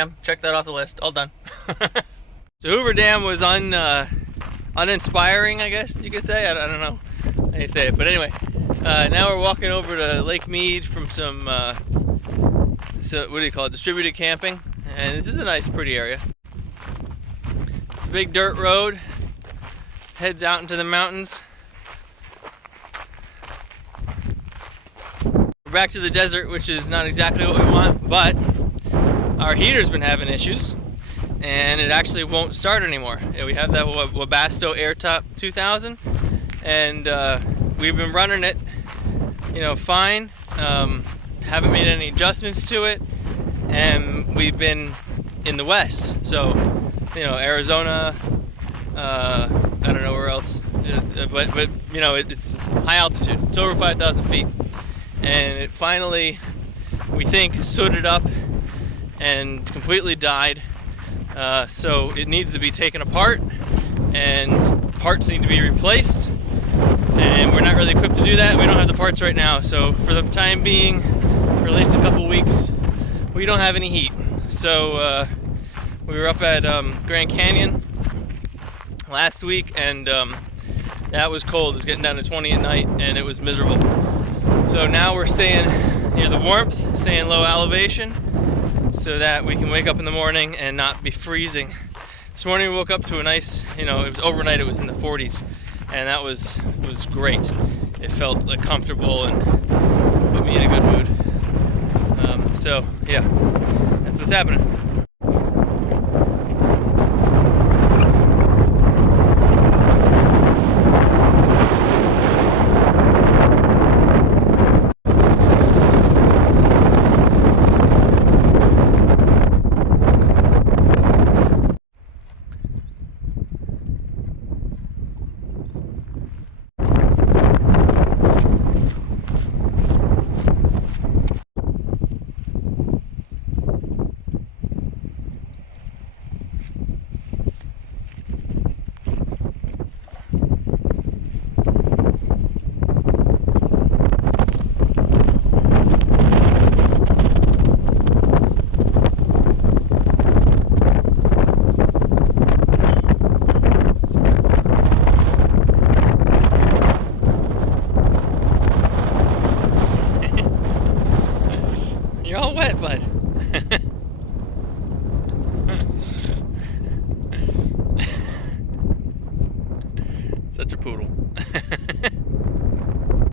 Dam. Check that off the list. All done. So Hoover Dam was uninspiring, I guess you could say. I don't know how you say it, but anyway, now we're walking over to Lake Mead from some so what do you call it, distributed camping, and this is a nice, pretty area. It's a big dirt road, heads out into the mountains. We're back to the desert, which is not exactly what we want, but our heater's been having issues, and it actually won't start anymore. We have that Webasto Airtop 2000, and we've been running it, fine. Haven't made any adjustments to it, and we've been in the west, so Arizona, I don't know where else, but it's high altitude. It's over 5,000 feet, and it finally, we think, sooted up and completely died. So it needs to be taken apart, and parts need to be replaced, and we're not really equipped to do that. We don't have the parts right now, so for the time being, for at least a couple weeks, we don't have any heat. So we were up at Grand Canyon last week, and that was cold. It was getting down to 20 at night, and it was miserable. So now we're staying near the warmth, staying low elevation, so that we can wake up in the morning and not be freezing. This morning we woke up to a nice, it was overnight, it was in the 40s, and that was great. It felt like comfortable and put me in a good mood. So yeah, that's what's happening. You're all wet, bud. Such a poodle.